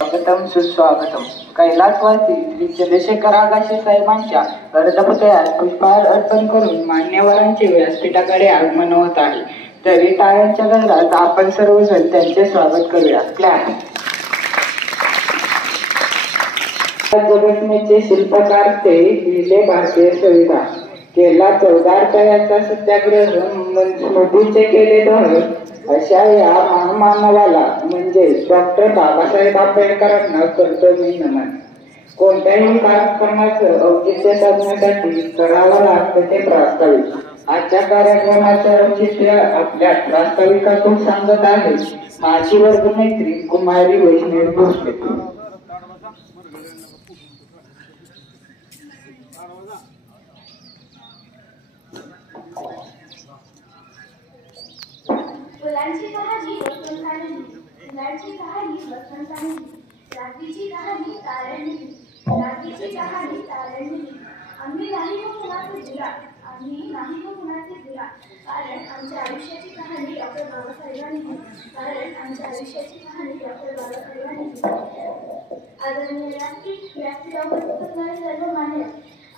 स्वागतम सुस्वागतम. कैलासवासी श्री चंद्रशेखर आगाशे साहेबांच्या अर्धपुतळ्यात पुष्पहार अर्पण करून मान्यवरांचे व्यासपीठाकडे आगमन होत आहे. तरी टाळ्यांच्या गजरात आपण सर्वजण त्यांचे स्वागत करूया. क्लॅप. घटनेचे शिल्पकार ते लिहिले भारतीय संविधान. केला 14 रुपयाचा सत्याग्रह, मोदींचे केले धोरण. अशा या महामानवाला म्हणजे डॉक्टर बाबासाहेब आंबेडकरांना करतो मी नमन. कोणत्याही कार्यक्रमाचं औचित्य साधण्यासाठी करावं लागतं ते प्रास्ताविक. आजच्या कार्यक्रमाचं औचित्य आपल्या प्रास्ताविकातून सांगत आहे माझी वर्गमैत्री कुमारी वैष्णवी भोसले. फुलांची कहाणी वसंताने लिहिली, फुलांची कहाणी वसंताने लिहिली, रात्रीची कहाणी ताऱ्यांनी लिहिली, रात्रीची कहाणी ताऱ्यांनी लिहिली. आम्ही नाही हो कुणाचे भिरा, आम्ही नाही हो कुणाचे भिरा, कारण आमच्या आयुष्याची कहाणी डॉक्टर बाबासाहेबांनी लिहिली, कारण आमच्या आयुष्याची कहाणी डॉक्टर बाबासाहेबांनी लिहिली. आदरणीय व्यासपीठावर असणारे सर्व मान्य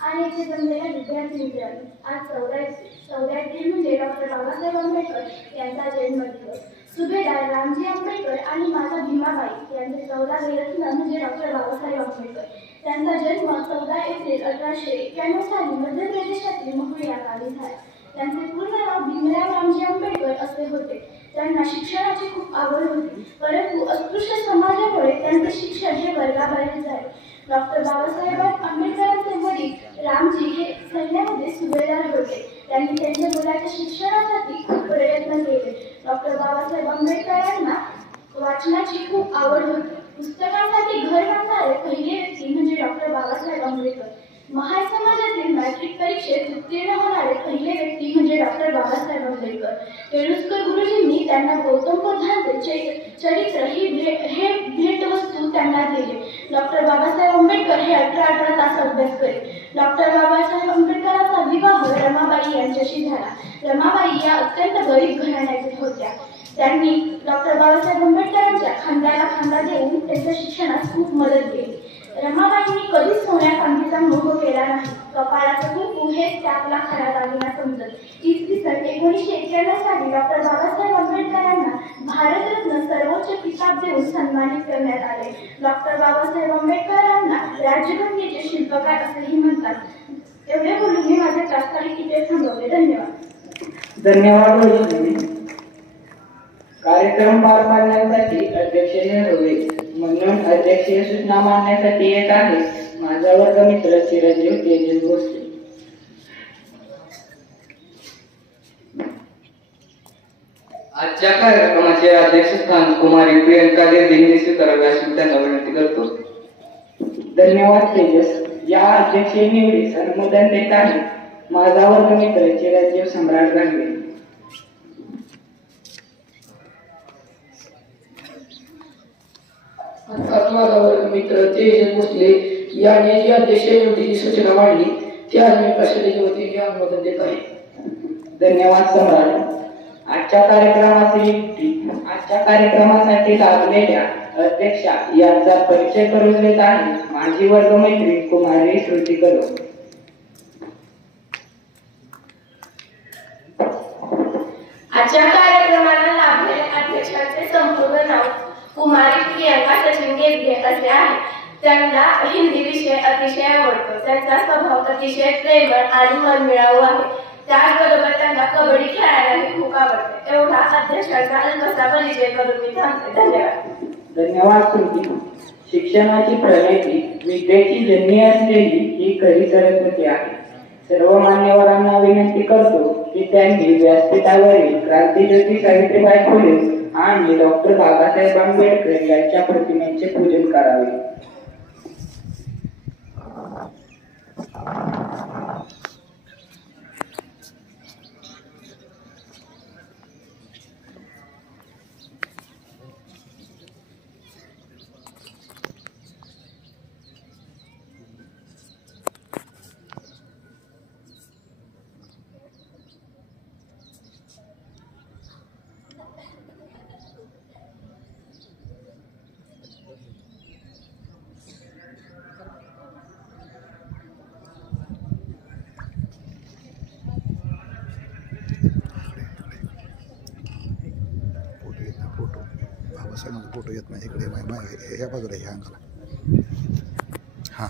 आणि इथे जमलेल्या विद्यार्थी मित्रांनो, आज 14 एप्रिल म्हणजे डॉक्टर बाबासाहेब आंबेडकर यांचा जन्मदिवस. सुभेदार रामजी आंबेडकर आणि माता भीमाबाई यांचे 14 रत्न म्हणजे डॉक्टर बाबासाहेब आंबेडकर. त्यांचा जन्म 14 एप्रिल 1891 साली मध्य प्रदेशातील महू या गावी झाला. त्यांचे पूर्ण नाव भीमराव रामजी आंबेडकर असे होते. त्यांना शिक्षणाची खूप आवड होती, परंतु अस्पृश्य समाजामुळे त्यांचे शिक्षण हे वर्गाबाहेर झाले. डॉक्टर बाबासाहेब आंबेडकरांचे वडील रामजी हे सैन्यामध्ये सुभेदार होते. त्यांनी त्यांच्या मुलाच्या शिक्षणासाठी खूप प्रयत्न केले. डॉक्टर बाबासाहेब आंबेडकरांना वाचनाची खूप आवड होती. पुस्तकांसाठी घर बांधणारे पहिले व्यक्ती म्हणजे डॉक्टर बाबासाहेब आंबेडकर. महार समाजातील मॅट्रिक परीक्षेत उत्तीर्ण होणारे पहिले व्यक्ती म्हणजे डॉक्टर बाबासाहेब आंबेडकर. केळुस्कर गुरुजींनी त्यांना गौतम बुद्धांचे चरित्र हे भेटवस्तू त्यांना दिले. डॉक्टर बाबासाहेब आंबेडकर हे 18 तास अभ्यास करीत. डॉक्टर बाबासाहेब आंबेडकरांचा विवाह रमाबाई यांच्याशी झाला. रमाबाई या अत्यंत गरीब घराण्यातील होत्या. त्यांनी डॉक्टर बाबासाहेब आंबेडकरांच्या खांद्याला खांदा देऊन त्यांच्या शिक्षणास खूप मदत केली. रमाबाईंनी कधीच सोन्या चांदीचा मोह केला नाही. कपाळाचं कुंकू हेच आपला खरा दागिना समजत. इसवी सन 1991 साली डॉक्टर बाबासाहेब आंबेडकरांना भारतरत्न सर्वोच्च किताब देऊन सन्मानित करण्यात आले. डॉक्टर बाबासाहेब आंबेडकरांना राज्यघटनेचे शिल्पकार असेही म्हणतात. एवढे बोलून मी माझे प्रास्ताविक इथे थांबवले. धन्यवाद. धन्यवाद. कार्यक्रम पार पाडण्यासाठी अध्यक्ष निवडले म्हणून अध्यक्षीय सूचना मांडण्यासाठी येत आहे माझा वर्गमित्र चिरंजीव तेजस भोसले. आजच्या कार्यक्रमाचे अध्यक्षस्थान कुमारी प्रियंका देवीने स्वीकारावे अशी त्यांना विनंती करतो. धन्यवाद तेजस. या अध्यक्षीय निवडीस अनुमोदन देत आहे माझा वर्गमित्र चिरंजीव सम्राट गांगे. माझा वर्गमित्र तेजस भोसले याने जी अध्यक्ष निवडीची सूचना मांडली त्या मी प्रशासनाच्या वतीने अनुमोदन देत आहे. धन्यवाद सम्राट. आजच्या कार्यक्रमासाठी लाभलेल्या अध्यक्षा यांचा परिचय करून देत आहे माझी वर्गमैत्री कुमारी श्रुती कदम. आजच्या कार्यक्रमाला लाभलेल्या अध्यक्षांचे संपूर्ण नाव कुमारी प्रियंका सचिन गेजगे असे आहे. त्यांना हिंदी विषय अतिशय आवडतो. त्यांचा स्वभाव अतिशय प्रेमळ आणि मनमिळावू आहे. त्याचबरोबर त्यांना कबड्डी खेळायलाही खूप आवडते. एवढा अध्यक्षांचा अल्पसा परिचय करून मी थांबते. धन्यवाद. धन्यवाद श्रुती. शिक्षणाची प्रणेती विद्येची जननी असलेली ही खरी सरस्वती आहे. सर्व मान्यवरांना विनंती करतो की त्यांनी व्यासपीठावरील क्रांतीज्योती सावित्रीबाई फुले आणि डॉक्टर बाबासाहेब आंबेडकर यांच्या प्रतिमेचे पूजन करावे. बाबासाहेबांचा फोटो येत नाही इकडे ह्या बाजूला ह्या अंगाला. हां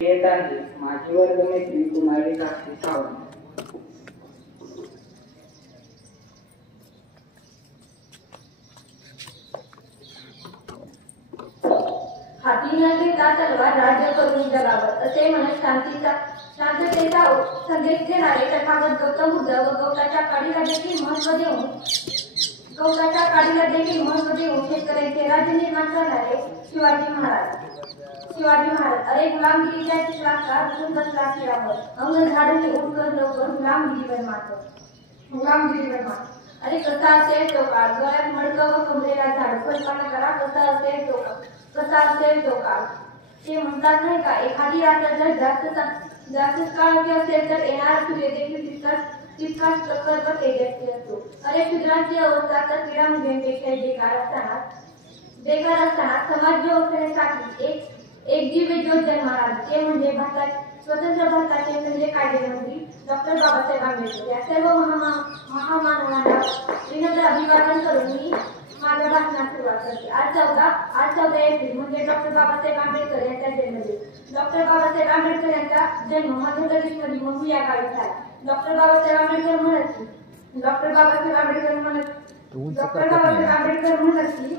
येत आहे माझी वर्गमैत्री कुमारी साक्षी सावंत. हाती न घेता तलवार राज्य करून जगावं असे म्हणत शांततेचा संदेश देणारे तथागत गौतम बुद्ध व गवताच्या काडीला देखील महत्व देऊन शेतकऱ्यांचे राज्य निर्माण करणारे शिवाजी महाराज. अरे गुलामगिरीच्या चित्राचा रुजून बसला शिरावर अंग झाडून उठकर लवकर गुलामगिरीवर मात. अरे कसा असेल तो काळ गळ्यात मडकं व कमरेला झाड कल्पना करा कसा असेल तो काळ. ते म्हणतात नाही का एखादी रात्र जर जास्त काळ असेल तर येणारा सूर्य देखील तितकाच प्रखर व तेजस्वी असतो. अरे शूद्रांची अवस्था तर पिरामिडांपेक्षा बेकार असताना समाज व्यवस्थेसाठी एक दिव्य ज्योत जन्माला ते म्हणजे स्वतंत्र भारताचे म्हणजे कायदेमंत्री डॉक्टर बाबासाहेब आंबेडकर. या सर्व महामानवांना विनम्र अभिवादन करून मी माझ्या भाषणास सुरुवात करते. आज 14 एप्रिल म्हणजे डॉक्टर बाबासाहेब आंबेडकर यांचा जन्मदिन. डॉक्टर बाबासाहेब आंबेडकर यांचा जन्म मध्य प्रदेशमधील महू या गावी झाला. डॉक्टर बाबासाहेब आंबेडकर म्हणत की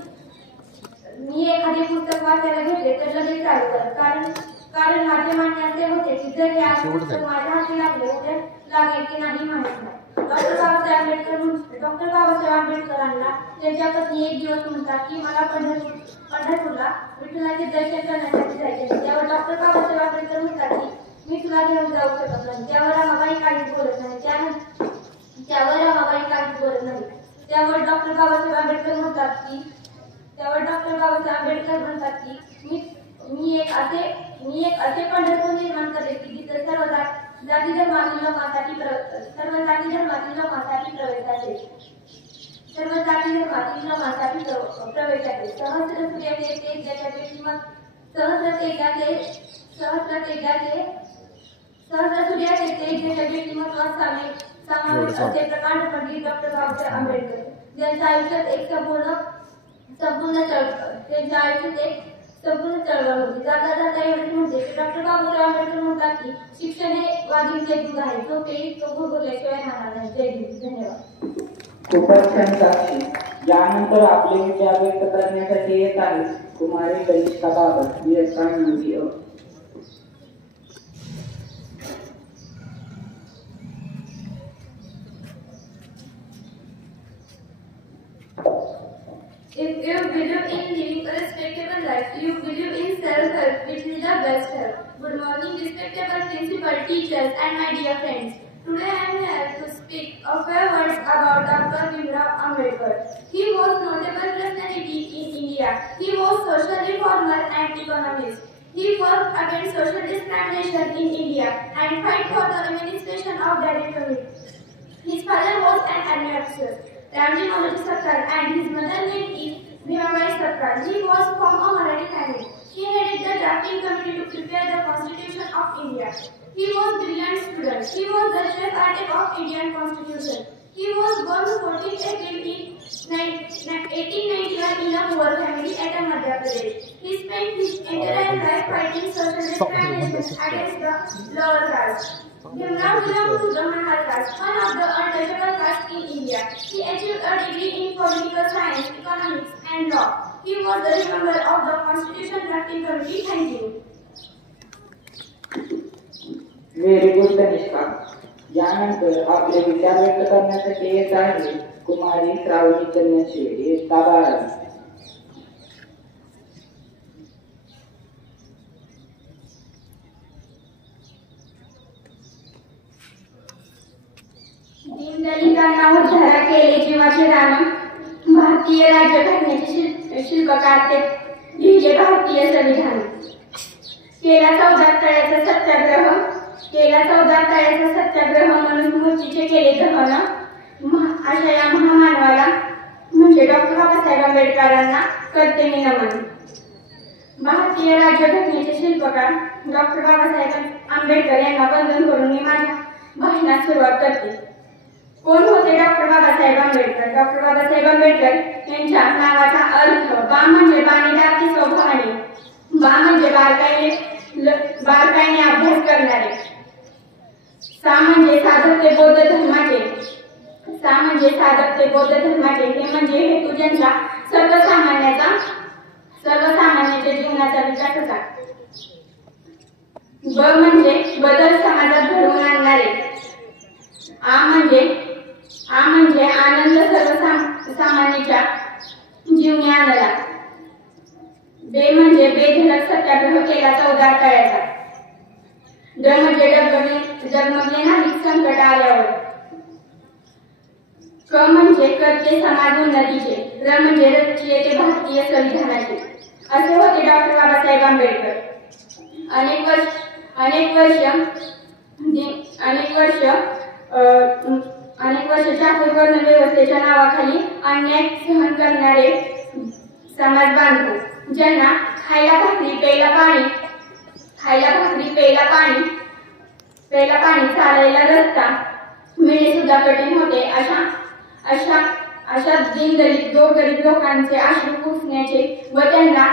मी एखादे पुस्तक वाचायला घेतले तर लगेच चालू करत. कारण माझे म्हणणे असे होते की जर हे पुस्तक माझ्या हाती लागेल की नाही माहित नाही. डॉक्टर बाबासाहेब आंबेडकरांना त्यांच्या पत्नी एक दिवस म्हणतात की मला पंढरपूरला विठ्ठलाचे दर्शन करण्यासाठी जायचे. त्यावर डॉक्टर बाबासाहेब आंबेडकर म्हणतात की मी तुला घेऊन जाऊ शकत नाही. त्यावर आम्हाला काही बोलत नाही. बाबासाहेब आंबेडकर म्हणतात की मी एक असे पंढरपूर निर्माण करेल की जिथे सर्व जाती धर्मातील लोकांसाठी प्रवेश असेल. सहस्र सूर्याचे तेजाचे व्यक्तिमत्व सामावेश असे प्रकांड पंडित डॉक्टर बाबासाहेब आंबेडकर, ज्यांच्या आयुष्यात एक संपूर्ण चळवळ होती. जाता जाता एवढेच म्हणते की डॉक्टर बाबासाहेब आंबेडकर म्हणतात की शिक्षण हे वाघिणीचे दूध आहे, जो पेरी तो भोगवल्याशिवाय राहणार नाही. जय हिंद. धन्यवाद. खूपच छान साक्षी. यानंतर आपले विचार व्यक्त करण्यासाठी येत आहे कुमारी कनिष्का बाबत, इयत्ता 9वी अ. If you believe in living a respectable life, you believe in self-help, which is the best help. Good morning, respectable principal, teachers, and my dear friends. Today I am here to speak a few words about Dr. Bhimrao Ambedkar. He was notable personality in India. He was social reformer and economist. He worked against social discrimination in India and fight for the emancipation of Dalit community. His father was an army officer, Ramji Manoji Sarkar, and his mother name is Bhimabai Sarkar. He was from a Marathi family. He headed the drafting committee to prepare the Constitution of India. He was a brilliant student. He was the chief architect of Indian Constitution. He was born 14 April 1891 in a poor family at Madhya Pradesh. He spent his entire life fighting social discrimination against the lower caste. Bhimrao belonged to the Mahar caste, one of the untouchable castes in India. He achieved a degree in political science, economics, and law. He was the member of the Constitution Drafting Committee. Thank you. Very good Kanishka. यानंतर आपले विचार व्यक्त करण्यासाठी येत आहे कुमारी श्रावणी चंदनशिवे, इयत्ता 12वी. दीनदलितांना उद्धार केले जीवाचे दान, भारतीय राज्यघटनेचे शिल्पकार ते लिहिले भारतीय संविधान. केला 14 तळ्याचा सत्याग्रह मनुस्मृतीचे केले दहन. अशा या महामानवाला म्हणजे डॉक्टर बाबासाहेब आंबेडकरांना करते मी नमन. भारतीय राज्यघटनेचे शिल्पकार डॉक्टर बाबासाहेब आंबेडकर यांना वंदन करून मी माझ्या भाषणास सुरुवात करते. कोण होते डॉक्टर बाबासाहेब आंबेडकर? डॉक्टर बाबासाहेब आंबेडकर यांच्या नावाचा अर्थ बा म्हणजे बाणीदार की स्वभावाने, बा म्हणजे बारकाईने अभ्यास करणारे, सा म्हणजे साधक ते बौद्ध धर्माचे, हे म्हणजे हेतू ज्यांचा सर्वसामान्याच्या जीवनाचा विकास होता. ब म्हणजे बदल समाजात घडवून आणणारे, आ म्हणजे आनंद सर्वसामान्याच्या जीवनी आणला. बे म्हणजे बेधडक सत्याग्रह केला 14 तळ्याचा. ड म्हणजे डगमगले नाही संकट आल्यावर. क म्हणजे करते समाज उन्नतीचे. र म्हणजे रचयिते भारतीय संविधानाचे. असे होते डॉक्टर बाबासाहेब आंबेडकर. अनेक वर्ष चातुर्वर्ण व्यवस्थेच्या नावाखाली अन्याय सहन करणारे समाज बांधव, ज्यांना खायला भाकरी प्यायला पाणी चालायला रस्ता मिळणे सुद्धा कठीण होते. अशा दीनदलित गोरगरीब लोकांचे अश्रू पुसण्याचे व त्यांना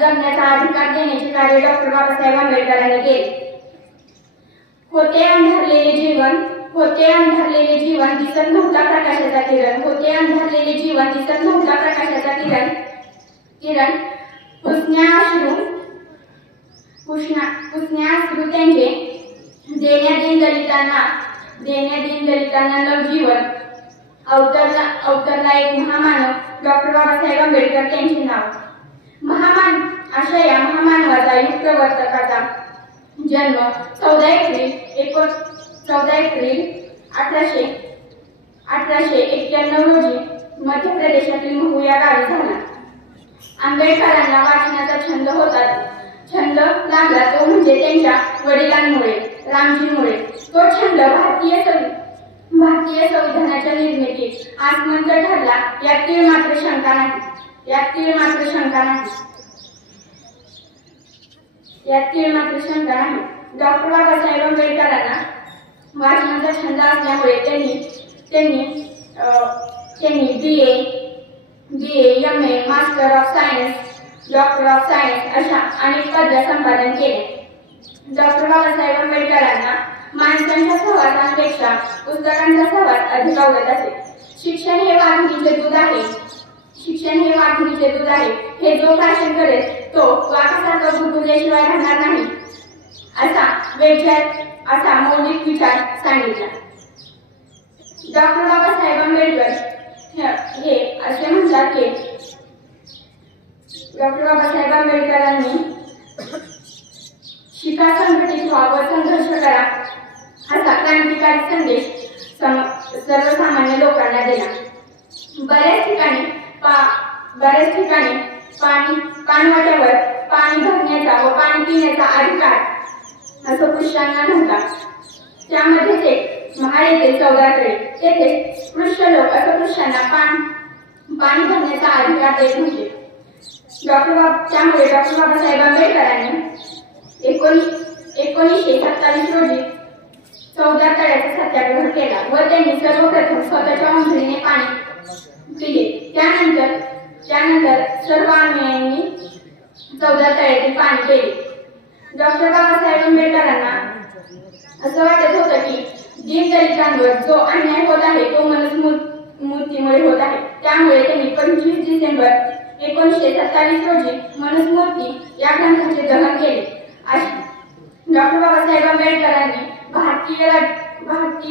जगण्याचा अधिकार देण्याचे कार्य डॉक्टर बाबासाहेब आंबेडकरांनी केले. होते अंधारलेले जीवन दिसत नव्हता प्रकाशाचा किरण. पुसण्याश्रू त्यांचे देण्या दीनदलितांना नवजीवन अवतरला एक महामानव डॉक्टर बाबासाहेब आंबेडकर त्यांचे नाव. अशा या महामानवाचा युगप्रवर्तकाचा जन्म 14 एप्रिल 18 1891 रोजी मध्य प्रदेशातील महू या गावी झाला. आंबेडकरांना वाचनाचा छंद लागला तो म्हणजे त्यांच्या वडिलांमुळे, रामजींमुळे. तो छंद भारतीय संविधानाच्या निर्मितीत आसमंत ठरला यात तीळ मात्र शंका नाही. डॉक्टर बाबासाहेब आंबेडकरांना वाचनाचा छंद असल्यामुळे त्यांनी BA, MA, master of science, doctor of science अशा अनेक पदव्या संपादन केले. डॉक्टर बाबासाहेब आंबेडकरांना माणसांच्या सहवासांपेक्षा पुस्तकांचा सहवास अधिक आवडत असे. शिक्षण हे वाघिणीचे दूध आहे. हे जो भाषण करेल तो वाघासारखा गुदगुल्याशिवाय राहणार नाही असा मौलिक विचार सांगितला. डॉक्टर बाबासाहेब आंबेडकर हे असे म्हणतात की डॉक्टर बाबासाहेब आंबेडकरांनी शिका, संघटित व्हा व संघर्ष करा असा क्रांतिकारी संदेश सर्वसामान्य लोकांना दिला. बऱ्याच ठिकाणी पाणवाट्यावर पाणी भरण्याचा व पाणी पिण्याचा अधिकार अस्पृश्यांना नव्हता. त्यामध्ये एक महाड येथे चौदारकडे तेथे स्पृश्य लोक अस्पृश्यांना पाणी भरण्याचा अधिकार देत होते. त्यामुळे डॉक्टर बाबासाहेब आंबेडकरांनी 1927 रोजी चौदार तळ्याचा सत्याग्रह केला व त्यांनी सर्वप्रथम स्वतःच्या उंजळीने पाणी पिले. त्यानंतर सर्व अनुयायांनी चौदार तळ्यातील पाणी पिले. डॉक्टर बाबासाहेब आंबेडकरांना असं वाटत होतं की दीनदलितांवर जो अन्याय होत आहे तो मनुस्मृतीमुळे होत आहे. त्यामुळे त्यांनी 25 डिसेंबर 1927 रोजी मनुस्मृती या ग्रंथाचे दहन केले. डॉक्टर बाबासाहेब आंबेडकरांनी भारतीय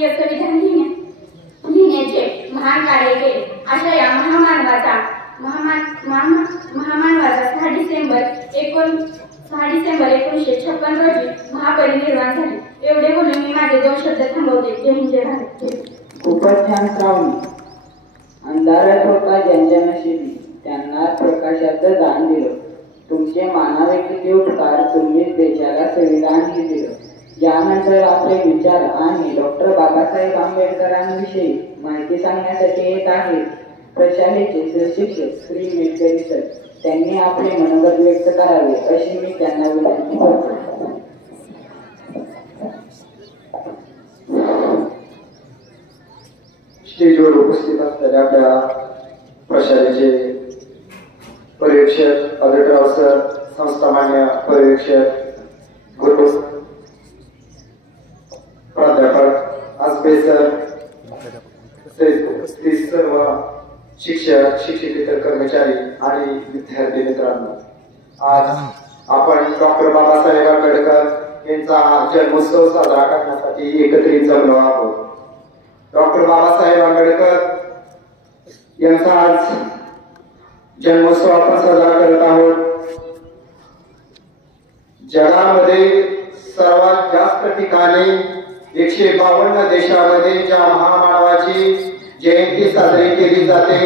संविधान लिहिण्याचे महान कार्य केले. अशा या महामानवाचा 6 डिसेंबर 1956 रोजी महापरिनिर्वाण झाले. एवढे बोलून मी माझे 2 शब्द थांबवते. जय हिंद, जय भारत. खूपच छान श्रावणी. अंधारात होता ज्यांच्या नशिबी त्यांना प्रकाशाचं दान दिलं. तुमचे मानावे किती उपकार, तुम्हीच देशाला संविधान दिलं. यानंतर आपले विचार आणि डॉक्टर बाबासाहेब आंबेडकरांविषयी माहिती सांगण्यासाठी येत आहेत प्रशालेचे शिक्षक श्री मेटकरी सर. त्यांनी आपले मनोगत व्यक्त करावे अशी मी त्यांना विनंती करतो. स्टेजवर उपस्थित असलेल्या आपल्या प्रशालेचे पर्यवेक्षक आदित्यराव सर, संस्थामान्य पर्यवेक्षक, गुरु प्राध्यापक आसबे सर, सर्व शिक्षक, शिक्षकेतर कर्मचारी आणि विद्यार्थी मित्रांनो, आज आपण डॉक्टर बाबासाहेब आंबेडकर यांचा जन्मोत्सव साजरा करण्यासाठी एकत्रित जमलो आहोत. डॉक्टर बाबासाहेब आंबेडकर यांचा आज जन्मोत्सव आपण साजरा करत आहोत. जगामध्ये सर्वात जास्त ठिकाणी 152 देशामध्ये ज्या महामानवाची जयंती साजरी केली जाते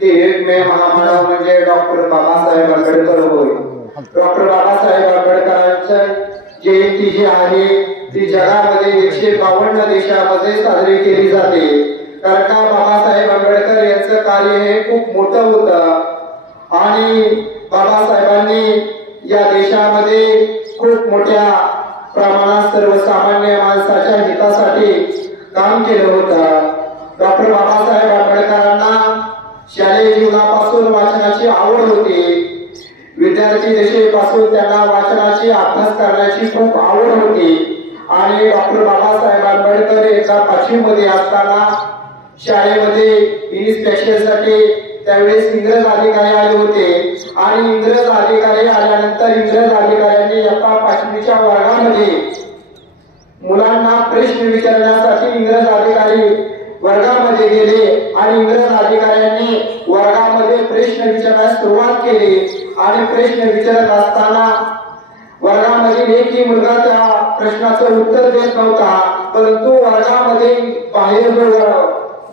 ते एकमेव महामानव म्हणजे डॉक्टर बाबासाहेब आंबेडकर होय. डॉक्टर बाबासाहेब आंबेडकरांची जयंती जी आहे ती जगामध्ये 152 देशामध्ये साजरी केली जाते. कारण का बाबासाहेब आंबेडकर यांचं कार्य हे खूप मोठं होतं आणि बाबासाहेबांनी या देशामध्ये खूप मोठ्या प्रमाणात सर्वसामान्य माणसाच्या हितासाठी काम केलं होतं. डॉक्टर बाबासाहेब आंबेडकरांना शालेय जीवनापासून वाचनाची आवड होती. विद्यार्थी दशेपासून त्यांना वाचनाची अभ्यास करण्याची खूप आवड होती आणि डॉक्टर बाबासाहेब आंबेडकर एका 5वी मध्ये असताना शाळेमध्ये इन्स्पेक्शनसाठी त्यावेळेस इंग्रज अधिकारी आले होते आणि इंग्रज अधिकारी आल्यानंतर इंग्रज अधिकाऱ्यांनी एका 5वीच्या वर्गामध्ये मुलांना प्रश्न विचारण्यासाठी इंग्रज अधिकारी वर्गामध्ये गेले आणि इंग्रज अधिकाऱ्यांनी वर्गामध्ये प्रश्न विचारण्यास सुरुवात केली आणि प्रश्न विचारत असताना वर्गामध्ये एकही मुलगा त्या प्रश्नाचं उत्तर देत नव्हता. परंतु वर्गामध्ये बाहेर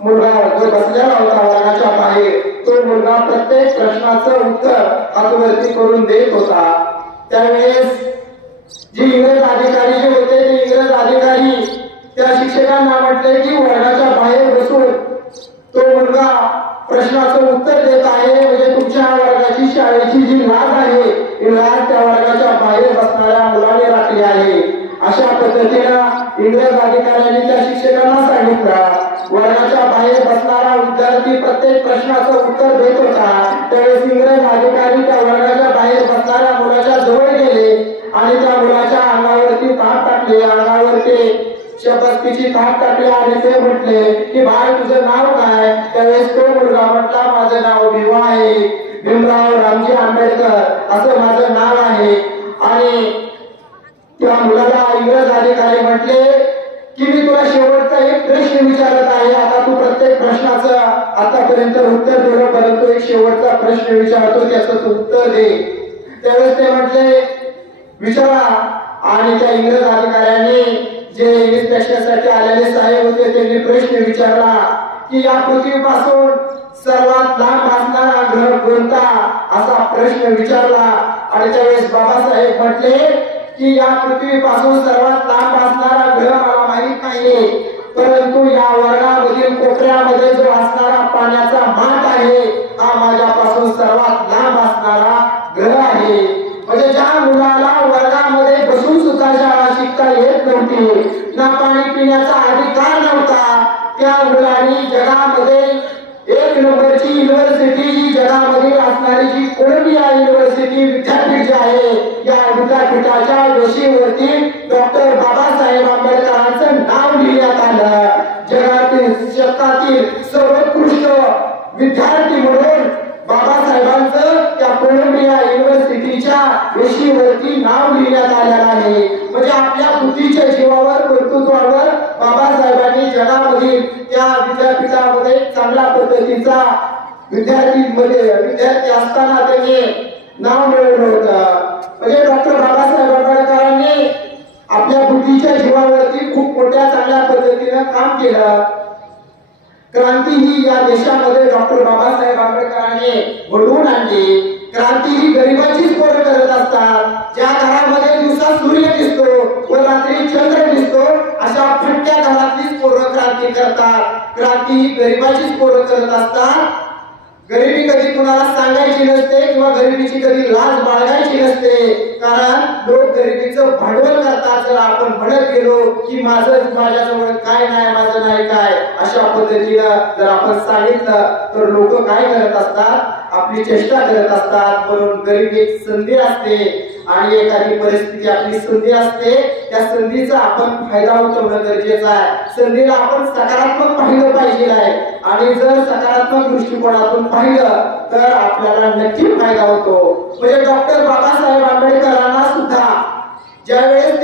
मुलगा जो बसलेला होता वर्गाच्या बाहेर, तो मुलगा प्रत्येक प्रश्नाचं उत्तर हातवरती करून देत होता. त्यावेळेस जे इंग्रज अधिकारी जे होते ते इंग्रज अधिकारी त्या शिक्षकांना म्हटले की वर्गाच्या बाहेर बसून तो मुलगा प्रश्नाचं उत्तर देत आहे, म्हणजे तुमच्या वर्गाची शाळेची जी लाज आहे ही लाज त्या वर्गाच्या बाहेर बसणाऱ्या मुलाने राखली आहे. अशा पद्धतीनं इंग्रज अधिकाऱ्यांनी त्या शिक्षकांना सांगितलं. वर्गाच्या बाहेर बसणारा विद्यार्थी प्रत्येक प्रश्नाचं उत्तर देत होता. त्यावेळेस इंग्रज अधिकारी त्या वर्गाच्या बाहेर बसणाऱ्या मुलाच्या जवळ गेले आणि त्या मुलाच्या अंगावरती ताप टाकले, अंगावरती शपथीची ताप टाकली आणि ते म्हटले की बाळ तुझं नाव काय? त्यावेळेस तो मुलगा म्हटला माझं नाव भिवा आहे, भीमराव रामजी आंबेडकर असं माझं नाव आहे. आणि त्या मुलाला इंग्रज अधिकारी म्हटले की मी तुला शेवटचा एक प्रश्न विचारत आहे, आता तू प्रत्येक प्रश्नाचं आतापर्यंत उत्तर दिलं, परंतु एक शेवटचा प्रश्न विचारतो त्याचं तू उत्तर दे. त्यावेळेस ते म्हटले विचारा. आणि त्या इंग्रज अधिकाऱ्यांनी जे इन्स्पेक्शनसाठी आलेले साहेब होते त्यांनी प्रश्न विचारला की या पृथ्वीपासून सर्वात लांब असणारा ग्रह कोणता, असा प्रश्न विचारला. आणि त्यावेळेस बाबासाहेब म्हटले की या पृथ्वीपासून सर्वात लांब असणारा ग्रह मला माहित नाहीये, परंतु या वर्गामधील कोपऱ्यामध्ये जो असणारा पाण्याचा माठ आहे हा माझ्यापासून सर्वात लांब असणारा ग्रह आहे. म्हणजे ज्या मुलाला वर्गामध्ये बसून सुद्धा शाळा शिकता येत नव्हती, ना पाणी पिण्याचा अधिकार नव्हता, त्या मुलांनी जगामध्ये एक नंबरची युनिव्हर्सिटी जी जगामध्ये असणारी जी कोलंबिया युनिव्हर्सिटी विद्यापीठ जे आहे, या विद्यापीठाच्या वेशीवरती डॉक्टर बाबासाहेब आंबेडकरांचं नाव लिहिण्यात आलं. जगातील जगातील सर्वोत्कृष्ट विद्यार्थी म्हणून बाबासाहेबांचं त्या कोलंबिया युनिव्हर्सिटीच्या वेशीवरती नाव लिहिण्यात आलेलं आहे. म्हणजे आपल्या बुद्धीच्या जीवावर, कर्तृत्वावर बाबासाहेबांनी जगामधील त्या विद्यापीठामध्ये चांगल्या पद्धतीचा विद्यार्थी असताना त्यांनी नाव मिळवलं होतं. म्हणजे डॉक्टर बाबासाहेब आंबेडकरांनी आपल्या बुद्धीच्या जीवावरती खूप मोठ्या चांगल्या पद्धतीनं काम केलं. क्रांती ही या देशामध्ये डॉक्टर बाबासाहेब आंबेडकरांनी घडवून आणली. क्रांती ही गरिबाचीच पोरं करत असतात. ज्या घरामध्ये दिवसा सूर्य दिसतो व रात्री चंद्र दिसतो अशा फटक्या घरातलीच पोरं क्रांती करतात. क्रांती ही गरिबाचीच पोरं करत असतात. गरिबी कधी कुणाला सांगायची नसते किंवा गरिबीची कधी लाज बाळगायची नसते, कारण लोक गरिबीचं भांडवल करतात. जर आपण म्हणत गेलो की माझ्याजवळ काय नाही, माझं नाही काय, अशा पद्धतीनं जर आपण सांगितलं तर लोक काय करत असतात, आपली चेष्टा करत असतात. म्हणून गरिबी एक संधी असते आणि एखादी परिस्थिती आपली संधी असते, त्या संधीचा आपण फायदा उचलणं गरजेचं आहे. संधीला आपण सकारात्मक पाहिलं पाहिजे आहे आणि जर सकारात्मक दृष्टिकोनातून पाहिलं तर आपल्याला नक्की फायदा होतो. म्हणजे डॉक्टर बाबासाहेब आंबेडकरांना सुद्धा ज्यावेळेस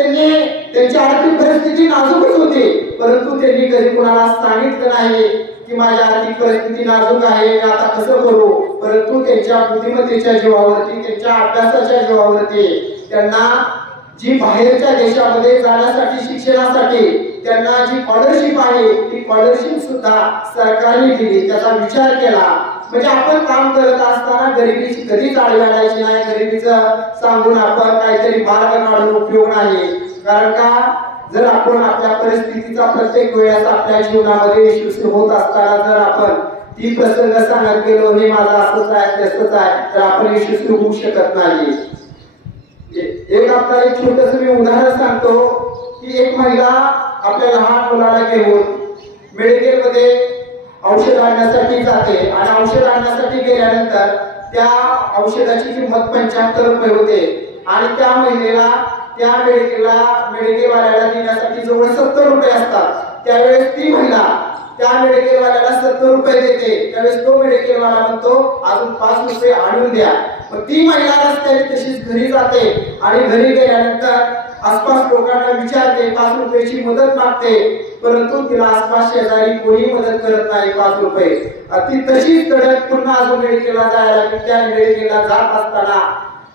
त्यांची आर्थिक परिस्थिती नाजूकच होती, परंतु त्यांनी कधी कुणाला सांगितलं नाही की माझी आर्थिक परिस्थिती नाजूक आहे, मी आता कसं करू. परंतु त्यांच्या बुद्धिमत्तेच्या जीवावरती, त्यांच्या अभ्यासाच्या जीवावरती त्यांना जी बाहेरच्या देशामध्ये जाण्यासाठी, शिक्षणासाठी त्यांना जी स्कॉलरशिप आहे ती स्कॉलरशिप सुद्धा सरकारने दिली, त्याचा विचार केला. म्हणजे आपण काम करत असताना गरिबीची कधीच आळी आणायची नाही. गरिबीचं सांगून आपण काहीतरी मार्ग काढून उपयोग नाही. कारण का, जर आपण आपल्या परिस्थितीचा प्रत्येक वेळेस आपल्या जीवनामध्ये यशस्वी होत असताना जर आपण ती प्रसंग सांगत गेलो हे माझं असंच आहे तसंच आहे, तर आपण यशस्वी होऊ शकत नाही. एक आपल्याला एक छोटस मी उदाहरण सांगतो की एक महिला आपल्या लहान मुलाला घेऊन मेडिकल मध्ये औषध आणण्यासाठी जाते आणि औषध आणण्यासाठी गेल्यानंतर त्या औषधाची किंमत 75 रुपये होते आणि त्या महिलेला त्या मेडिकलवाल्याला देण्यासाठी जवळ 70 रुपये असतात. त्यावेळेस ती महिला त्या मेडिकलवाल्याला 70 रुपये देते. त्यावेळेस तो मेडिकलवाला म्हणतो अजून 5 रुपये आणून द्या. मग ती महिला रस्त्याने तशीच घरी जाते आणि घरी गेल्यानंतर आसपास लोकांना विचारते, 5 रुपयाची मदत मागते, परंतु तिला आसपास शेजारी कोणी मदत करत नाही. 5 रुपये ती तशीच कडक पुन्हा अजून मेडिकलला जायला, त्या मेडिकलला जात असताना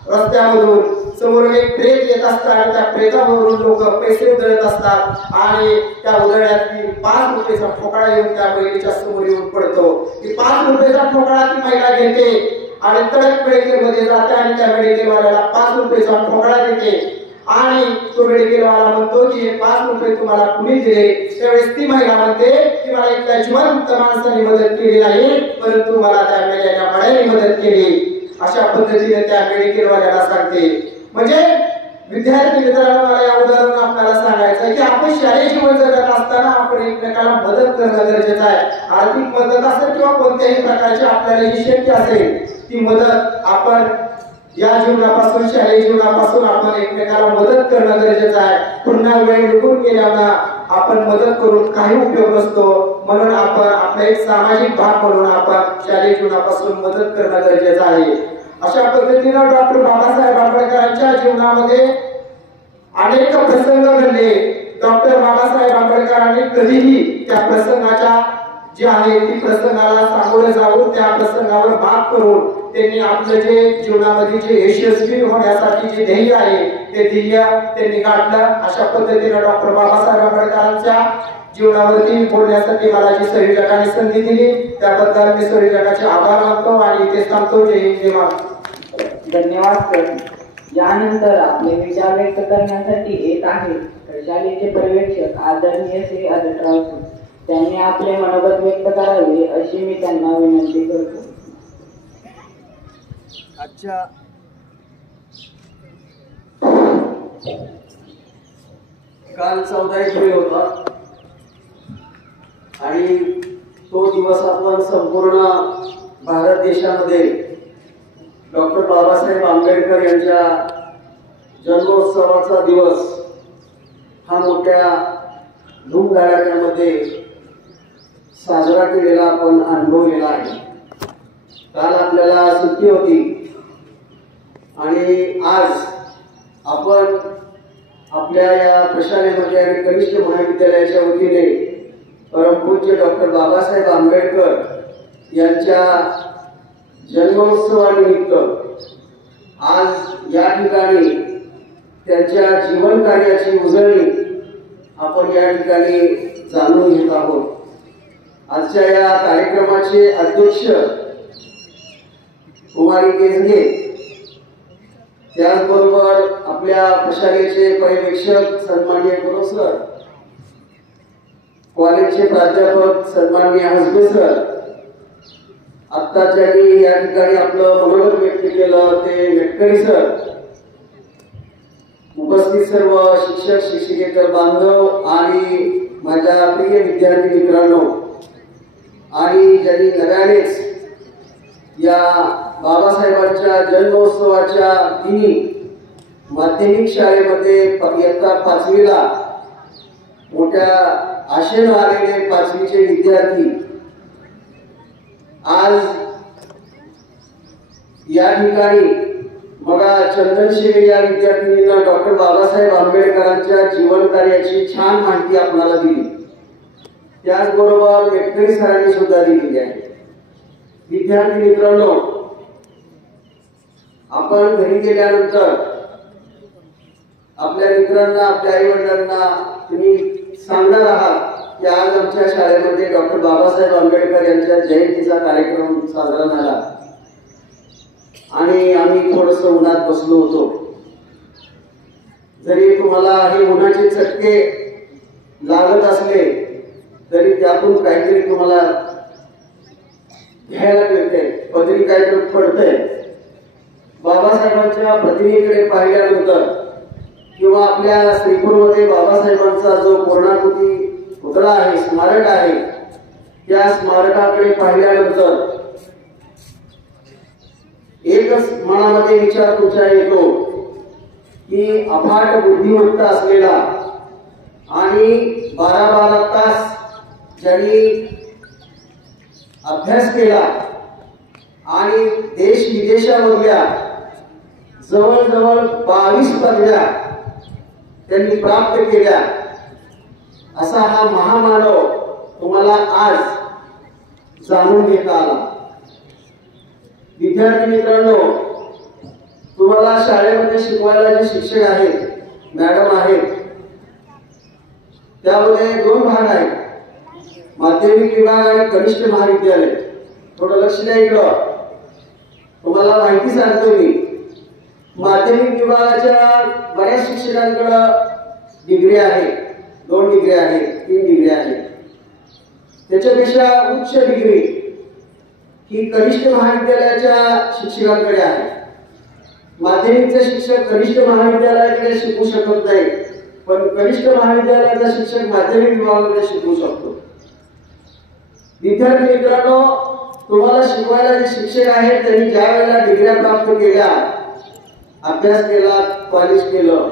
रस्त्यामधून समोरून एक प्रेत येत असतात आणि त्या प्रेतावरून लोक पैसे उधळत असतात आणि त्या उधळण्यात 5 रुपयाचा ठोकळा येऊन त्या महिलेच्या समोर येऊन पडतो. ती 5 रुपयाचा ठोकळा ती महिला घेते आणि तडक मेडिकलमध्ये जाते आणि त्या मेडिकलवाल्याला 5 रुपयाचा ठोकळा देते आणि तो मेडिकलवाला म्हणतो की हे 5 रुपये तुम्हाला कुणी दिले. त्यावेळेस ती महिला म्हणते की मला एका जिवंत माणसाने मदत केली नाही, परंतु मला त्या मेल्याच्या मड्याने मदत केली. अशा पद्धतीने त्या मेडिकलवाल्याला सांगते. म्हणजे विद्यार्थी मित्रांनो, मला या उदाहरण आपल्याला सांगायचं आहे की आपण शालेय जीवन जगत असताना आपण एकमेकाला मदत करणं गरजेचं आहे. आर्थिक मदत असेल किंवा कोणत्याही प्रकारची आपल्याला जी शक्य असेल ती मदत आपण या जीवनापासून, शालेय जीवनापासून आपण एकमेकाला मदत करणं गरजेचं आहे. पुन्हा वेळ निघून गेल्यानं आपण मदत करून काही उपयोग नसतो. म्हणून आपण आपला एक सामाजिक भाग म्हणून आपण शालेय जीवनापासून मदत करणं गरजेचं आहे. अशा पद्धतीनं डॉक्टर बाबासाहेब आंबेडकरांच्या जीवनामध्ये अनेक प्रसंग घडले. डॉक्टर बाबासाहेब आंबेडकरांनी कधीही त्या प्रसंगाच्या जे आहे ती प्रसंगाला सामोरं जाऊन त्या प्रसंगावर मात करून त्यांनी आपलं जे जीवनामध्ये जे यशस्वी होण्यासाठी जे ध्येय आहे ते ध्येय त्यांनी गाठलं. अशा पद्धतीने डॉक्टर बाबासाहेब आंबेडकरांच्या जीवनावरती बोलण्यासाठी मला जी संयोजकांनी संधी दिली त्याबद्दल मी संयोजकाचे आभार मानतो आणि इथे थांबतो. जय हिंद, जय महाराष्ट्र. धन्यवाद सर. यानंतर आपले विचार व्यक्त करण्यासाठी येत आहे शालेचे पर्यवेक्षक आदरणीय श्री अजितराव सर. त्यांनी आपले मनोगत व्यक्त करावे अशी मी त्यांना विनंती करतो. आजच्या काल 14 एप्रिल होता आणि तो दिवस आपण संपूर्ण भारत देशामध्ये डॉक्टर बाबासाहेब आंबेडकर यांच्या जन्मोत्सवाचा दिवस हा मोठ्या धूमधडाक्यामध्ये साजरा केलेला आपण अनुभवलेला आहे. काल आपल्याला सुट्टी होती आणि आज आपण आपल्या या प्रशालेमध्ये आणि कनिष्ठ महाविद्यालयाच्या वतीने परमपूज्य डॉक्टर बाबासाहेब आंबेडकर यांच्या जन्मोत्सवानिमित्त आज या ठिकाणी त्यांच्या जीवन कार्याची उजळणी आपण या ठिकाणी जाणून घेत आहोत. आजच्या या कार्यक्रमाचे अध्यक्ष कुमारी केसगे, त्याचबरोबर आपल्या प्रशालेचे पर्यवेक्षक सन्माननीय गुरु सर, कॉलेजचे प्राध्यापक सन्माननीय हसबे सर, आता ज्यांनी या ठिकाणी आपलं मनोगत व्यक्त केलं ते मेटकरी सर, उपस्थित सर्व शिक्षक शिक्षिकेतर बांधव आणि माझ्या प्रिय विद्यार्थी मित्रांनो आणि ज्यांनी नव्यानेच या बाबासाहेबांच्या जन्मोत्सवाच्या दिनी माध्यमिक शाळेमध्ये इयत्ता 5वीला मोठ्या आशेनं आलेले 5वीचे विद्यार्थी आज या ठिकाणी बघा चंदनशिवे या विद्यार्थिनींना डॉक्टर बाबासाहेब आंबेडकरांच्या जीवन कार्याची छान माहिती आपल्याला दिली. त्याचबरोबर मेटकरी सरांनी सुद्धा दिलेली आहे. विद्यार्थी मित्रांनो, आपण घरी गेल्यानंतर आपल्या मित्रांना आपल्या आई वडिलांना तुम्ही सांगणार आहात की आज आमच्या शाळेमध्ये डॉक्टर बाबासाहेब आंबेडकर यांच्या जयंतीचा कार्यक्रम साजरा झाला आणि आम्ही थोडस उन्हात बसलो होतो. जरी तुम्हाला हे उन्हाचे चटके लागत असले तरी त्यातून काहीतरी तुम्हाला घ्यायला मिळते, पदरी काहीतरी पडतंय. बाबासाहेबांच्या प्रतिमेकडे पाहिल्यानंतर किंवा आपल्या श्रीपूरमध्ये बाबासाहेबांचा जो पूर्णाकृती पुतळा आहे, स्मारक आहे, त्या स्मारकाकडे पाहिल्यानंतर एकच मनामध्ये विचार तुमच्या येतो की अफाट बुद्धिमत्ता असलेला आणि 12-12 तास ज्यांनी अभ्यास केला आणि देश विदेशामधल्या जवळजवळ 22 पदव्या त्यांनी प्राप्त केल्या असा हा महामानव तुम्हाला आज जाणून घेता आला. विद्यार्थी मित्रांनो, तुम्हाला शाळेमध्ये शिकवायला जे शिक्षक आहेत, मॅडम आहेत, त्यामध्ये 2 भाग आहेत, माध्यमिक विभाग आणि कनिष्ठ महाविद्यालय. थोडं लक्ष द्या इकडं, तुम्हाला माहिती सांगतो मी. माध्यमिक विभागाच्या बऱ्याच शिक्षकांकडं डिग्री आहे, 2 डिग्री आहेत, 3 डिग्री आहेत. त्याच्यापेक्षा उच्च डिग्री ही कनिष्ठ महाविद्यालयाच्या शिक्षकांकडे आहे. माध्यमिकचे शिक्षक कनिष्ठ महाविद्यालयाकडे शिकू शकत नाही, पण कनिष्ठ महाविद्यालयाचा शिक्षक माध्यमिक विभागाकडे शिकू शकतो. विद्यार्थी मित्रांनो, तुम्हाला शिकवायला जे शिक्षक आहेत त्यांनी ज्या वेळेला डिग्र्या प्राप्त केल्या, अभ्यास केला, कॉलेज केलं,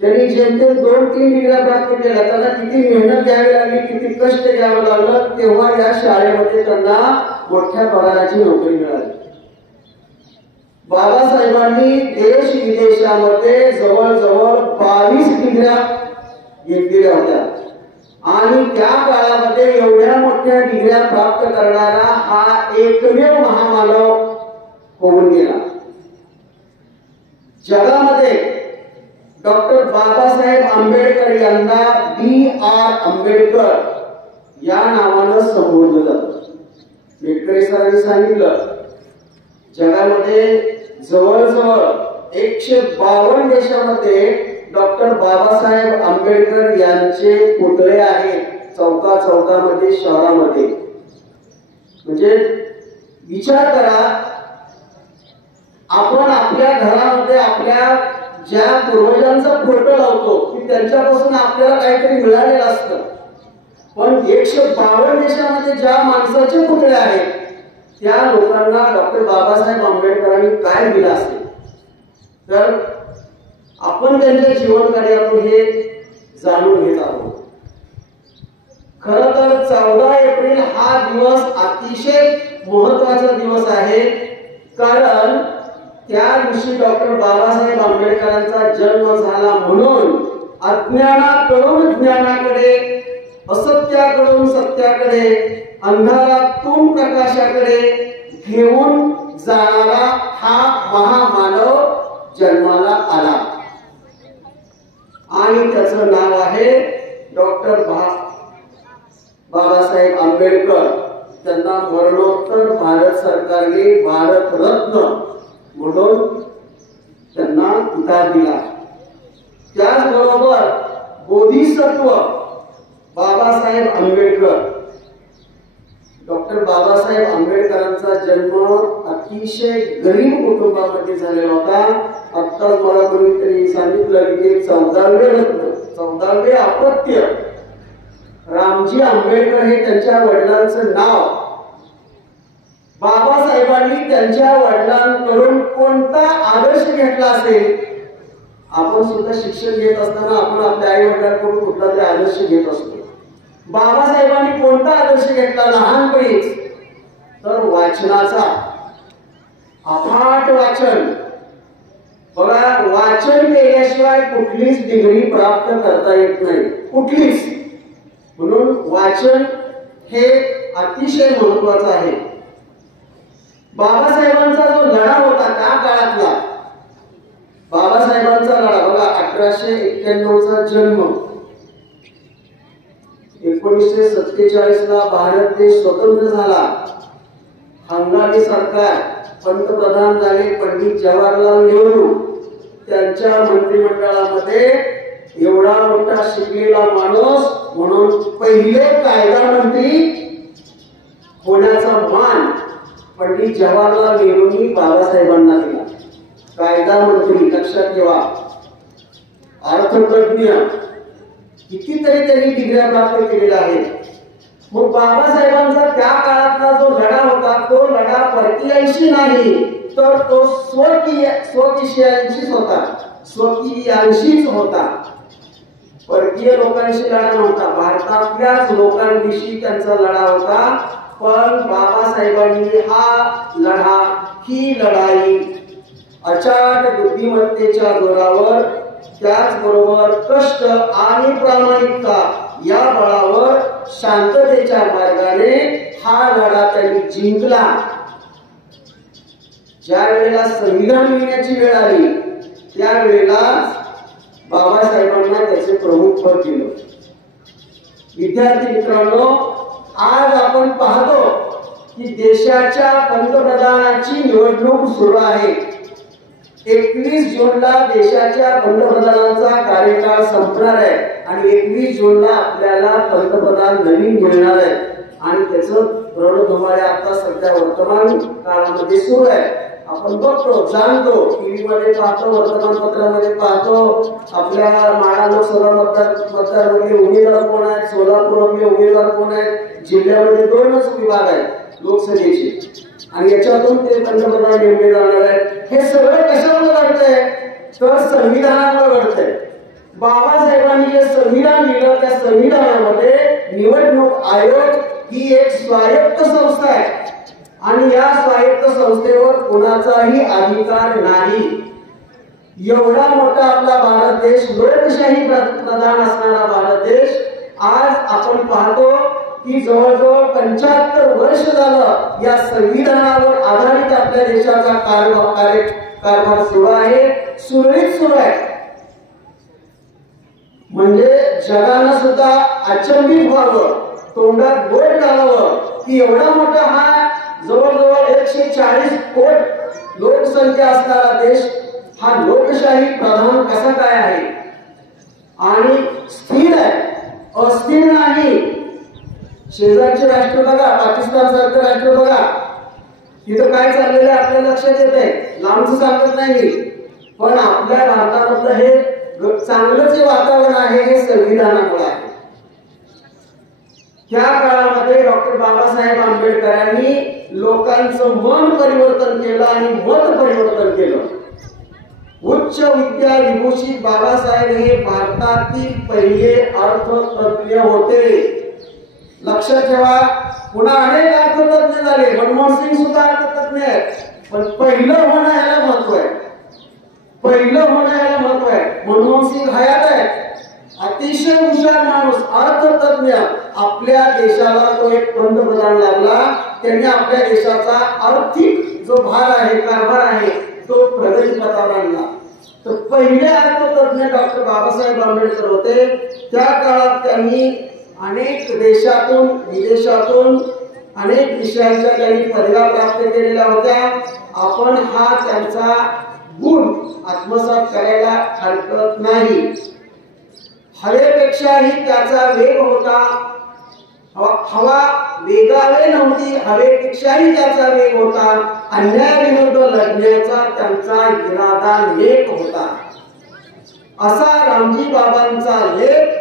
त्यांनी जेमतेम 2-3 डिग्र्या प्राप्त केल्या, त्यांना किती मेहनत घ्यावी लागली, किती कष्ट घ्यावं लागलं, तेव्हा या शाळेमध्ये त्यांना मोठ्या पगाराची नोकरी मिळाली. बाबासाहेबांनी देश विदेशामध्ये जवळजवळ 22 डिग्र्या घेतलेल्या होत्या आणि त्या काळामध्ये एवढ्या मोठ्या डिग्र्या प्राप्त करणारा हा एकमेव महामानव होऊन गेला. जगामध्ये डॉक्टर बाबासाहेब आंबेडकर यांना B.R. आंबेडकर या नावानं संबोधलं जातं. मेटकरी सरांनी सांगितलं, जगामध्ये जवळजवळ 152 देशामध्ये डॉक्टर बाबासाहेब आंबेडकर यांचे पुतळे आहेत, चौकामध्ये, शहरामध्ये. म्हणजे विचार करा, आपण आपल्या घरामध्ये आपल्या ज्या पूर्वजांचा फोटो लावतो की त्यांच्यापासून आपल्याला काहीतरी मिळालेलं असतं, पण 152 देशामध्ये ज्या माणसाचे पुतळे आहेत त्या लोकांना डॉक्टर बाबासाहेब आंबेडकरांनी काय दिलं असेल, तर आपण त्यांच्या जीवन कार्यातून हे जाणून घेत आहोत. खरं तर 14 एप्रिल हा दिवस अतिशय महत्वाचा दिवस आहे, कारण त्या दिवशी डॉक्टर बाबासाहेब आंबेडकरांचा जन्म झाला म्हणून अज्ञानाकडून ज्ञानाकडे, असत्याकडून सत्याकडे, अंधारातून प्रकाशाकडे घेऊन जाणारा हा महामानव जन्माला आला आणि त्याचं नाव आहे डॉक्टर बाबासाहेब आंबेडकर. त्यांना मरणोत्तर भारत सरकारने भारतरत्न म्हणून त्यांना उतार दिला. त्याचबरोबर बोधिसत्व बाबासाहेब आंबेडकर. डॉक्टर बाबासाहेब आंबेडकरांचा जन्म अतिशय गरीब कुटुंबामध्ये झालेला होता. आत्ताच मला कोणीतरी सांगितलं की ते 14वे रत्न, 14वे अपत्य रामजी आंबेडकर हे त्यांच्या वडिलांचं नाव. बाबासाहेबांनी त्यांच्या वडिलांकडून कोणता आदर्श घेतला असेल? आपण सुद्धा शिक्षण घेत असताना आपण आपल्या आई वडिलांकडून कुठला तरी आदर्श घेत असतो. बाबासाहेबांनी कोणता आदर्श घेतला लहानपणीच? तर वाचनाचा. अफाट वाचन. बघा, वाचन केल्याशिवाय कुठलीच डिग्री प्राप्त करता येत नाही, कुठलीच. म्हणून वाचन हे अतिशय महत्वाचं आहे. बाबासाहेबांचा जो लढा होता त्या काळातला, बाबासाहेबांचा लढा बघा, 1891चा जन्म, 1947 ला भारत देश स्वतंत्र झाला. हंगामी सरकार, पंतप्रधान झाले पंडित जवाहरलाल नेहरू. त्यांच्या मंत्रिमंडळामध्ये एवढा मोठा शिकलेला माणूस म्हणून पहिले कायदा मंत्री होण्याचा मान पंडित जवाहरलाल नेहरूंनी बाबासाहेबांना दिला. कायदा मंत्री, लक्षात ठेवा. अर्थतज्ञ, कितीतरी त्यांनी डिग्र्या प्राप्त केलेल्या आहेत. मग बाबासाहेबांचा त्या काळातला जो लढा होता तो लढा परकीयांशी नाही, तर तो स्वकीयांशीच होता, स्वकीयांशीच होता. परकीय लोकांशी लढा नव्हता, भारतातल्याच लोकांविषयी त्यांचा लढा होता. पण बाबासाहेबांनी ही लढाई अचाट बुद्धिमत्तेच्या जोरावर, त्याचबरोबर कष्ट आणि प्रामाणिकता या बळावर शांततेच्या मार्गाने हा लढा त्यांनी जिंकला. ज्या वेळेला संविधान लिहिण्याची वेळ आली त्यावेळेला बाबासाहेबांना त्याचे प्रमुख पद दिलं. विद्यार्थी मित्रांनो, आज आपण पाहतो की देशाच्या पंतप्रधानाची निवडणूक सुरू आहे. 21 जूनला देशाच्या पंतप्रधानांचा कार्यकाळ संपणार आहे आणि 21 जूनला आपल्याला पंतप्रधान नवीन मिळणार आहे आणि त्याचं रणधुमाळी आता सध्या वर्तमान काळामध्ये सुरू आहे. आपण बघतो, जाणतो, टीव्ही मध्ये पाहतो, वर्तमानपत्रामध्ये पाहतो, आपल्या माढा लोकसभा मतदारमध्ये उमेदवार कोण आहेत, सोलापूरमध्ये उमेदवार कोण आहेत, जिल्ह्यामध्ये 2च विभाग आहेत लोकसभेचे आणि याच्यातून ते पंतप्रधान निवडले जाणार आहेत. हे सगळं कशामुळे घडतंय तर संविधानामुळे घडतंय. बाबासाहेबांनी जे संविधान लिहिलं त्या संविधानामध्ये निवडणूक आयोग ही एक स्वायत्त संस्था आहे आणि या स्वायत्त संस्थेवर कोणाचाही अधिकार नाही. एवढा मोठा आपला भारत देश, लोकशाही प्रधान असणारा भारत देश, आज आपण पाहतो की जवळजवळ 75 वर्ष झालं या संविधानावर आधारित आपल्या देशाचा कारभार सुरू आहे, सुरळीत सुरू आहे. म्हणजे जगानं सुद्धा अचंबित व्हावं, तोंडात बोट घालावं की एवढा मोठा हा जवळजवळ 140 कोटी लोकसंख्या असणारा देश हा लोकशाही प्रधान कसा काय आहे आणि स्थिर आहे, अस्थिर नाही. शेजारचे राष्ट्र बघा, पाकिस्तान सारखं राष्ट्र बघा, तिथं काय चाललेलं आहे आपल्या लक्षात येत आहे. लांबच सांगत नाही, पण आपल्या भारतामधलं हे चांगलं जे वातावरण आहे हे संविधानामुळे आहे. त्या काळामध्ये डॉक्टर बाबासाहेब आंबेडकरांनी लोकांचं मन परिवर्तन केलं आणि मत परिवर्तन केलं. उच्च विद्या विभूषित बाबासाहेब हे भारतातील पहिले अर्थतज्ञ होते. लक्षात ठेवा, पुन्हा अनेक अर्थतज्ञ झाले, मनमोहन सिंग सुद्धा अर्थतज्ञ आहेत, पण पहिलं होणं याला महत्व आहे. पहिलं होणं याला महत्व आहे. मनमोहन सिंग हयात आहे, अतिशय हुशार माणूस, अर्थतज्ञ. आपल्या देशाला तो एक पंतप्रधान लाभला. त्यांनी आपल्या देशाचा आर्थिक जो भार आहे, कारभार आहे, तो प्रगतीपथावर आणला. तर पहिले अर्थतज्ञ डॉक्टर बाबासाहेब आंबेडकर होते. त्या काळात त्यांनी अनेक देशातून विदेशातून अनेक विषयांच्या त्यांनी पदव्या प्राप्त केलेल्या होत्या. आपण हा त्यांचा गुण आत्मसात करायला हरकत नाही. हवेपेक्षाही त्याचा वेग होता. हवा वेगाने नव्हती, हवेपेक्षाही त्याचा वेग होता. अन्यायाविरुद्ध लढण्याचा त्यांचा इरादा नेक होता. असा रामजी बाबांचा लेख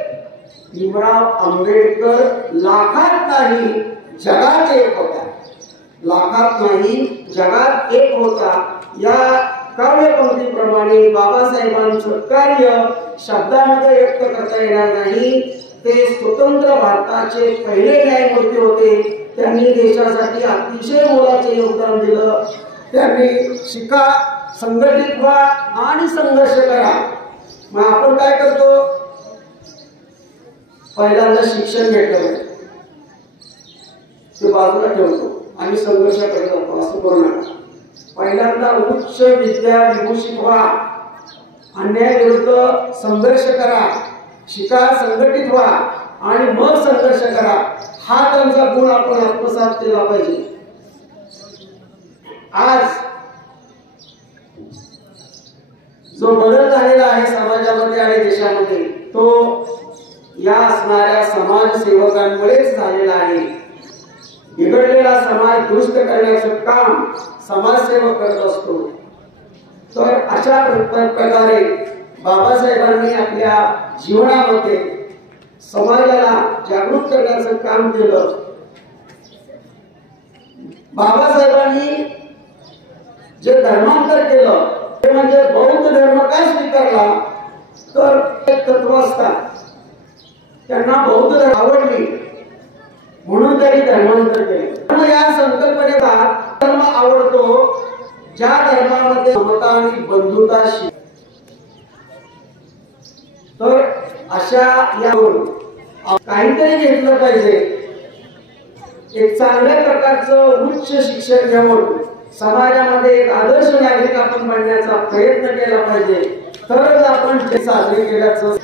भीमराव आंबेडकर लाखात नाही जगात एक होता. लाखात नाही जगात एक होता. या काव्यपंक्तीप्रमाणे बाबासाहेबांचं कार्य शब्दामध्ये व्यक्त करता येणार नाही. ते स्वतंत्र भारताचे पहिले न्यायमूर्ती होते. त्यांनी देशासाठी अतिशय मोलाचे योगदान दिलं. त्यांनी शिका, संघटित व्हा आणि संघर्ष करा. मग आपण काय करतो, पहिल्यांदा शिक्षण घेतलं ते बाजूला ठेवतो आणि संघर्षाकडे जातो. असं करू नका. पहिल्यांदा उच्च विद्या विभूषित व्हा, अन्यायाविरुद्ध संघर्ष करा, शिका, संघटित व्हा आणि मग संघर्ष करा. हा त्यांचा गुण आपण आत्मसात केला पाहिजे. आज जो बदल झालेला आहे समाजामध्ये आणि देशामध्ये तो या असणाऱ्या समाजसेवकांमुळेच झालेला आहे. बिघडलेला समाज दुरुस्त करण्याचं काम समाजसेवक करत असतो. तर अशा प्रकारे बाबासाहेबांनी आपल्या जीवनामध्ये समाजाला जागृत करण्याचं काम केलं. बाबासाहेबांनी जे धर्मांतर केलं ते म्हणजे बौद्ध धर्म काय स्वीकारला तर एक तत्व असतात. त्यांना बौद्ध धर्म आवडली म्हणून त्यांनी धर्मांतर केलं. या संकल्पनेचा धर्म आवडतो ज्या धर्मामध्ये समता आणि बंधुता. तर अशा यावरून काहीतरी घेतलं पाहिजे. एक चांगल्या प्रकारचं उच्च शिक्षण घेऊन समाजामध्ये एक आदर्श नागरिक आपण बनण्याचा प्रयत्न केला पाहिजे, तरच आपण ते साजरे केल्याचं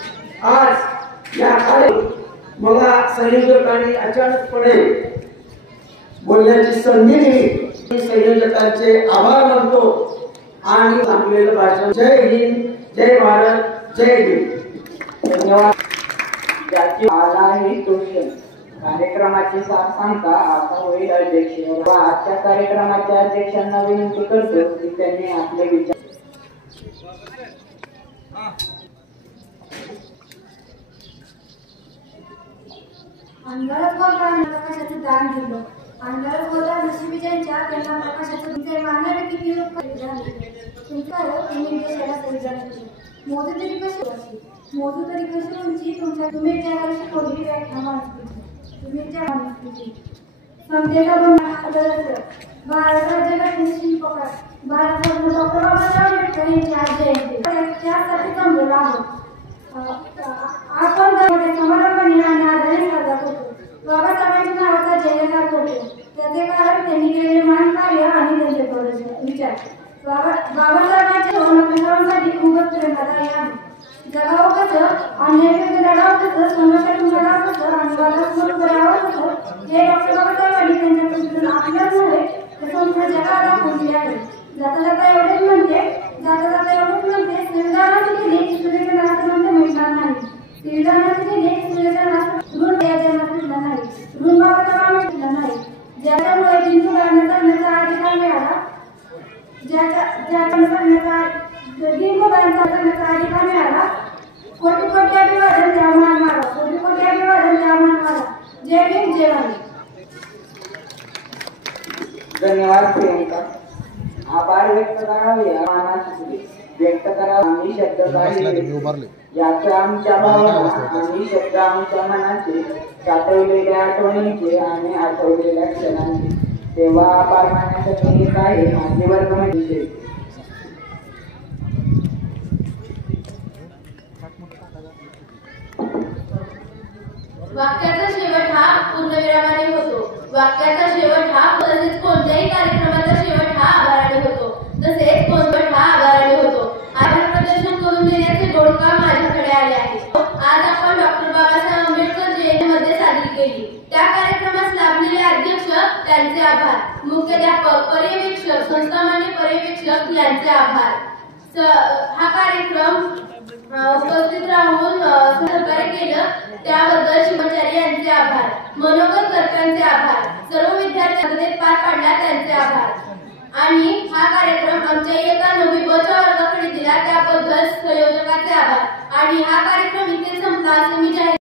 आज या मला संयोजकांनी अचानकपणे बोलण्याची संधी दिली। संयोजकांचे आभार मानतो आणि चांगलेलं भाषण। जय हिंद, जय भारत, जय हिंद। धन्यवाद। ज्याची आला ही तोषण कार्यक्रमाची साथ सांगता आता होईल अध्यक्ष। आजच्या कार्यक्रमाच्या अध्यक्षांना विनंती करतो की त्यांनी आपले विचार अंधारात बोलताना प्रकाशाचं दान दिलं। अंधारात बोलताना नशिबी ज्यांच्या त्यांना प्रकाशाचं तुमचे मानवी किती उपकार झाले। तुमच्यावर तुम्ही देशाला सर्जन केले। मोजू तरी कशी वाचली, मोजू तरी कशी उंची तुमच्या तुम्ही जगाला शिकवली व्याख्या मानली। तुम्ही त्या मानली समजेला बनवण्याचं भारत राज्याला शिल्पकार भारतरत्न डॉक्टर बाबासाहेब आंबेडकर यांची आज जयंती त्यासाठी जमलेलो आहोत। आपण समारंभाने आणि आदराने साजरा करतो। बाबासाहेबांच्या नावाचा जयकार करतो। त्याचे कारण त्यांनी केलेले महान कार्य आणि त्यांचे विचार बाबासाहेबांच्या सर्वांसाठी खूपच प्रेरणादायी आहे। जगावं कसं, अन्यायाविरुद्ध लढावं कसं, समाजातून लढावं कसं आणि वादात्मक करावं कसं हे डॉक्टर बाबासाहेबांनी त्यांच्या कृतीतून आपल्याच नव्हे तर संपूर्ण जगाला दाखवून दिले आहे। जाता जाता एवढेच म्हणते संविधानाची केली की सूर्याच्या नावापर्यंत मिळणार नाही। संविधानाची केली की सूर्याच्या नावात ऋण या जन्मात मिळणार नाही। ऋण बाबासाहेबांना मिळणार नाही। ज्याच्यामुळे हिंदू करण्याचा अधिकार मिळाला, अधिकार मिळाला। कोटी कोटी अभिवादन त्या महान मारा, कोटी कोटी अभिवादन त्या महान मारा। जय भीम, जय भारत। धन्यवाद प्रियंका। आभार व्यक्त करावे मानाची व्यक्त करावे आम्ही शब्द काही याच्या आमच्या भावना आणि शब्द आमच्या मनाचे साठवलेल्या आठवणींचे आणि आठवलेल्या क्षणांचे तेव्हा आभार मानण्यासाठी एक आहे माझे वर्ग म्हणजे वाक्याचा शेवट हा पूर्णविरामाने होतो। वाक्याचा शेवट हा तसेच कोणत्याही कार्यक्रमाचा शेवट हा आभाराने होतो। तसेच कोणपट हा आभाराने होतो। आभार प्रदर्शन करून देण्याचे गोड काम माझ्याकडे आले आहे। आज आपण डॉक्टर बाबासाहेब आंबेडकर जयंतीमध्ये साजरी केली। त्या कार्यक्रमास लाभलेले अध्यक्ष त्यांचे आभार, मुख्याध्यापक, पर्यवेक्षक, संस्थामान्य पर्यवेक्षक यांचे आभार। हा कार्यक्रम उपस्थित राहून सहकार्य केलं त्याबद्दल शिवाचार्य यांचे आभार, मनोगत कर्त्यांचे आभार, सर्व विद्यार्थ्यांमध्ये पार पाडला त्यांचे आभार आणि हा कार्यक्रम आमच्या इयत्ता 9वी ब च्या वर्गाकडे दिला त्याबद्दल संयोजकांचे आभार आणि हा कार्यक्रम इथे संपला असे मी जाहीर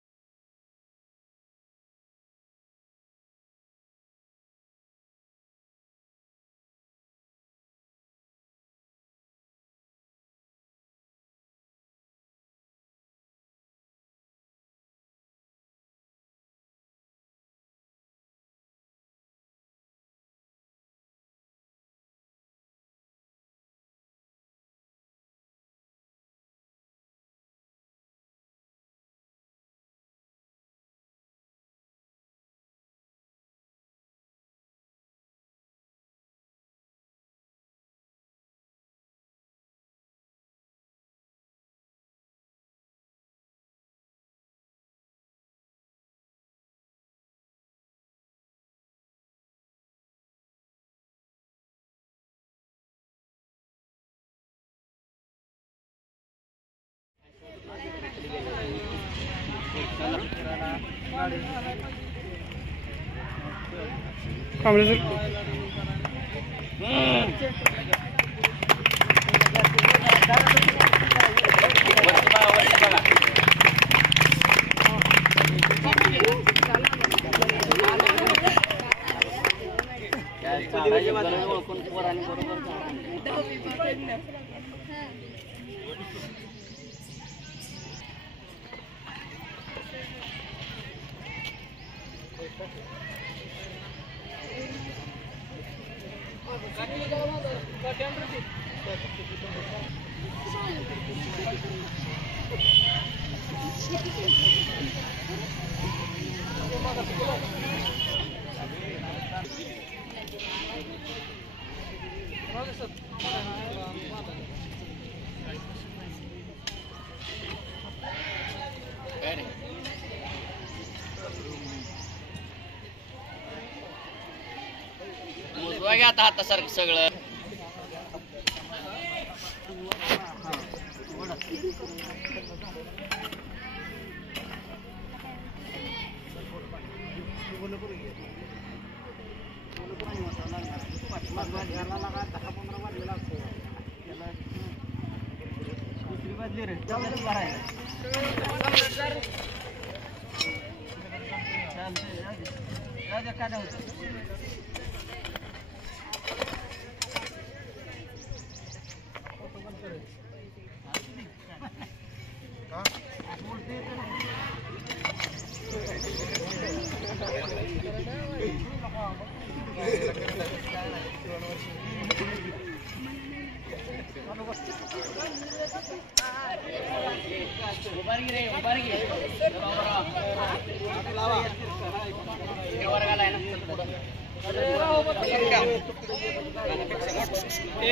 फिरवा घ्या आता हातासारखं सगळं.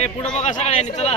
पुढे बघा सगळ्यांनी चला.